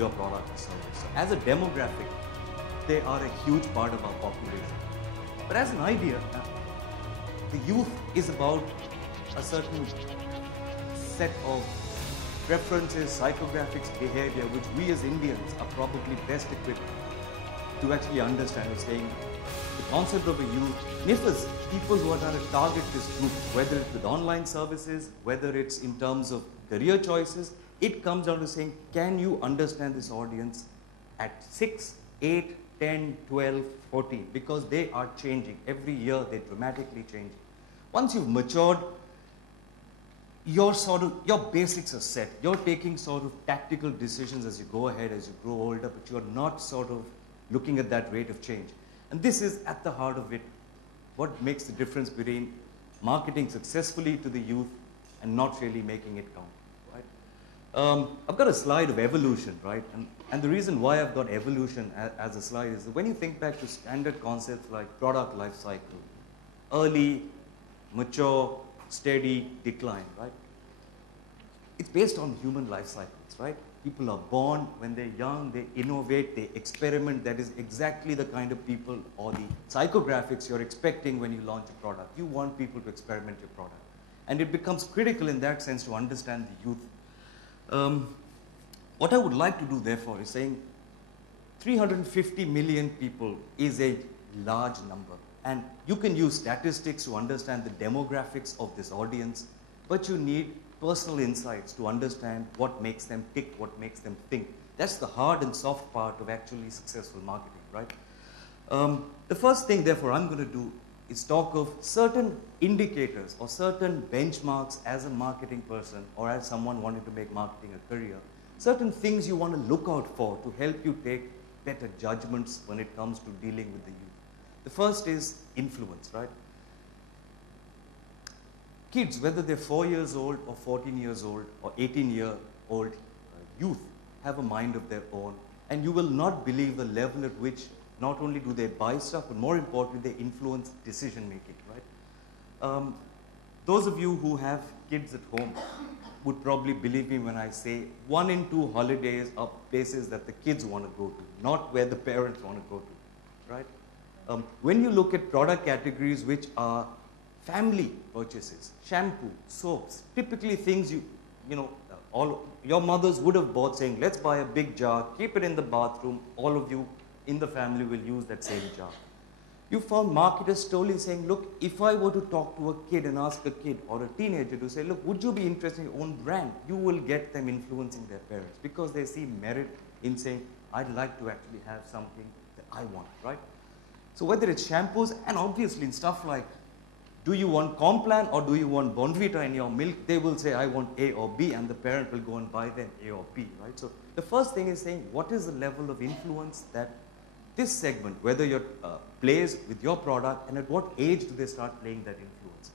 your product or service. So as a demographic, they are a huge part of our population. But as an idea, the youth is about a certain set of preferences, psychographics, behavior, which we as Indians are probably best equipped to actually understand. Of saying the concept of a youth, and if as people who are trying to target this group, whether it's with online services, whether it's in terms of career choices, it comes down to saying, can you understand this audience at 6, 8, 10, 12, 14? Because they are changing. Every year they're dramatically changing. Once you've matured, your basics are set. You're taking sort of tactical decisions as you go ahead, as you grow older, but you're not sort of looking at that rate of change. And this is at the heart of it, what makes the difference between marketing successfully to the youth and not really making it count, right? I've got a slide of evolution, right? And the reason why I've got evolution as a slide is that when you think back to standard concepts like product life cycle, early, mature, steady, decline, right? It's based on human life cycles, right? People are born, when they're young, they innovate, they experiment. That is exactly the kind of people or the psychographics you're expecting when you launch a product. You want people to experiment your product. And it becomes critical in that sense to understand the youth. What I would like to do, therefore, is saying 350 million people is a large number. And you can use statistics to understand the demographics of this audience, but you need personal insights to understand what makes them tick, what makes them think. That's the hard and soft part of actually successful marketing, right? The first thing, therefore, I'm going to do is talk of certain indicators or certain benchmarks as a marketing person or as someone wanting to make marketing a career, certain things you want to look out for to help you take better judgments when it comes to dealing with the youth. The first is influence, right? Kids, whether they're 4 years old or 14 years old or 18-year-old youth, have a mind of their own. And you will not believe the level at which not only do they buy stuff, but more importantly, they influence decision-making, right? Those of you who have kids at home would probably believe me when I say 1 in 2 holidays are places that the kids want to go to, not where the parents want to go to, right? When you look at product categories which are family purchases, shampoo, soaps, typically things all your mothers would have bought, saying, let's buy a big jar, keep it in the bathroom, all of you in the family will use that same jar. You found marketers slowly saying, look, if I were to talk to a kid and ask a kid or a teenager to say, look, would you be interested in your own brand? You will get them influencing their parents because they see merit in saying, I'd like to actually have something that I want, right? So whether it's shampoos, and obviously in stuff like, do you want Complan or do you want Bonvita in your milk? They will say, I want A or B, and the parent will go and buy them A or B, right? So the first thing is saying, what is the level of influence that this segment, whether you're plays with your product, and at what age do they start playing that influence?